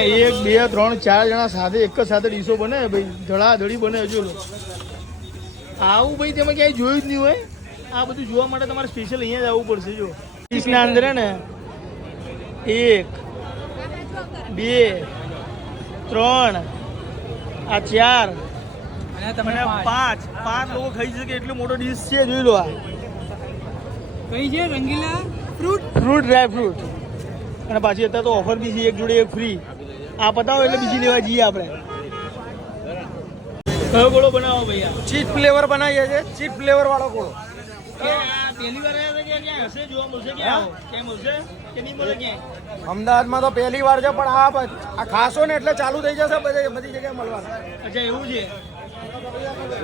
એક, બે, ત્રણ, ચાર જણા સાથે, એક જ સાથે ડીશો બને, ભાઈ, ધડાધડી બને હજુ આવું ભાઈ તમે ક્યાંય જોયું જ નહીં હોય. આ બધું જોવા માટે તમારે સ્પેશિયલ અહીંયા જ આવવું પડશે, જો. ડીશના અંદર ને, એક, બે, ત્રણ, આ ચાર અને પાંચ. પાંચ. લોકો ખાઈ શકે એટલો મોટો ડીશ છે જોઈ લો આ. કઈ છે? Rangeela fruit fruit dry fruit અને પાછી અત્યારે તો ઓફર બી છે એક જોડે એક ફ્રી આ પતાવો એટલે બીજી લેવા જઈએ આપણે. કયો ગોળો બનાવો ભૈયા? ચીપ ફ્લેવર બનાવીએ છે ચીપ ફ્લેવર વાળો ગોળો. અમદાવાદમાં તો પહેલી વાર છે પણ આ ખાસો ને એટલે ચાલુ થઈ જશે બધી જગ્યાએ મળવાનું. અચ્છા એવું છે?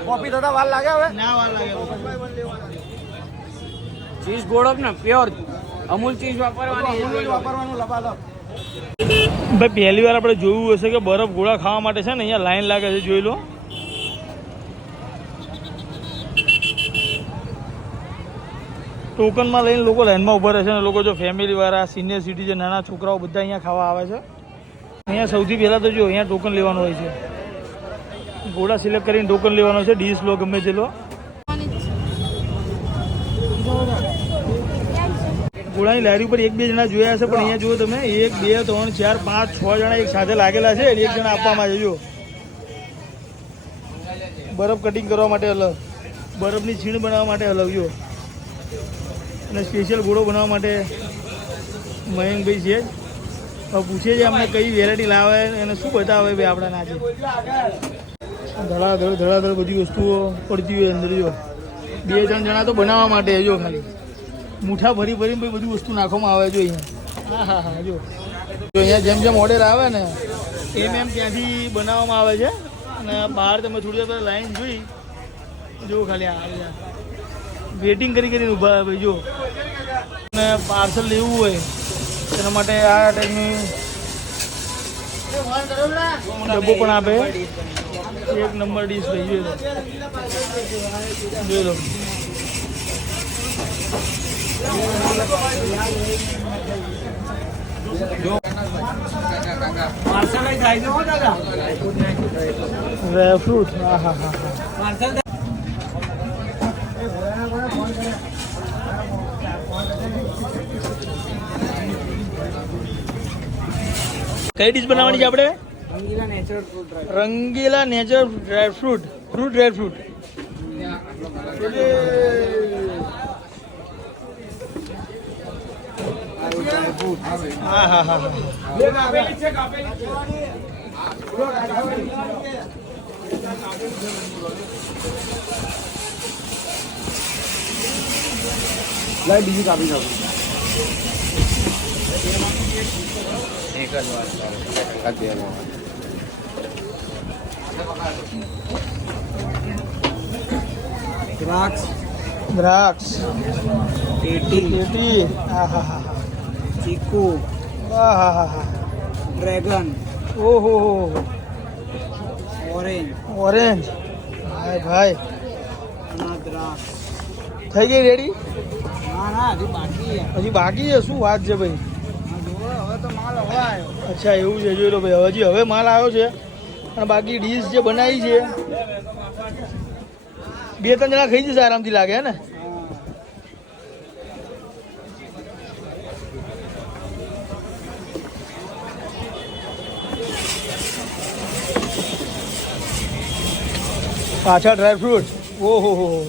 કોપી થતા વાર લાગે હવે? ના વાર લાગે ચીઝ ગોળો ને પ્યોર અમૂલ ચીઝ વાપરવાની અમૂલ વાપરવાનું લબાલબ ભાઈ પહેલી વાર આપણે જોયું હશે કે બરફ ગોળા ખાવા માટે છે ને અહીંયા લાઈન લાગે છે જોઈ લો. ટોકનમાં લઈને લોકો લાઈનમાં ઊભા રહે છે અને લોકો જો ફેમિલી વાળા સિનિયર સિટીઝન નાના છોકરાઓ બધા અહીંયા ખાવા આવે છે. અહીંયા સૌથી પહેલાં તો જો અહીંયા ટોકન લેવાનું હોય છે. ગોળા સિલેક્ટ કરીને ટોકન લેવાનો છે, ડીશ લો, ગમે તે લો. ગોળાની લારી ઉપર એક બે જણા જોયા હશે, પણ અહીંયા જુઓ તમે, એક, બે, ત્રણ, ચાર, પાંચ, છ જણા એક સાથે લાગેલા છે એક જણા આપવામાં છે જો બરફ કટિંગ કરવા માટે અલગ, બરફની છીણ બનાવવા માટે અલગ જો અને સ્પેશિયલ ઘોડો બનાવવા માટે મયંકભાઈ છે. પૂછે છે, અમને કઈ વેરાયટી લાવે, અને શું બતાવે ભાઈ આપણા નાચે ધડાધડ ધડાધડ બધી વસ્તુઓ પડતી હોય અંદર જો. બે ત્રણ જણા તો બનાવવા માટે જો ખાલી. મૂઠા ભરી ભરીને ભાઈ બધી વસ્તુ નાખવામાં આવે જો અહીંયા. હા હા હા જો. જો અહીંયા જેમ જેમ ઓર્ડર આવે ને એમ એમ ત્યાંથી બનાવવામાં આવે છે. અને બહાર તમે થોડી વાર લાઈન જોઈ. જો ખાલી આ વેટિંગ કરી કરીને ઊભા હોય ભાઈ જો. અને પાર્સલ લેવું હોય તેના માટે આ ટાઈપની ડબ્બો પણ આપે. એક નંબર ડીશ ભાઈ જોઈ લો. જોઈ લો ફ્રૂટ. હા હા હા હા. કઈ ડીશ બનાવવાની છે આપણે? Rangeela natural fruit Rangeela nature dry fruit fruit dry fruit હા હા હા હા લાઈ બીજી કાપી નાખું. એક જ વાર દ્રાક્ષ. દ્રાક્ષ. પેટી. હા હા હા. ચીકુ. હા હા હા હા. ડ્રેગન. ઓહો ઓરેન્જ. ઓરેન્જ. ભાઈ ભાઈ. દ્રાક્ષ. થઈ ગઈ રેડી ના ના હજી બાકી છે. હજી બાકી છે? શું વાત છે ભાઈ? હવે તો માલ હવે આવ્યો. અચ્છા એવું છે. જોઈ લો ભાઈ હજી હવે માલ આવ્યો છે. અને બાકી ડીશ જે બનાવી છે, બે ત્રણ જણા ખાઈ જશે આરામથી લાગે ને? પાછા ડ્રાયફ્રૂટ ઓહો, હો હો.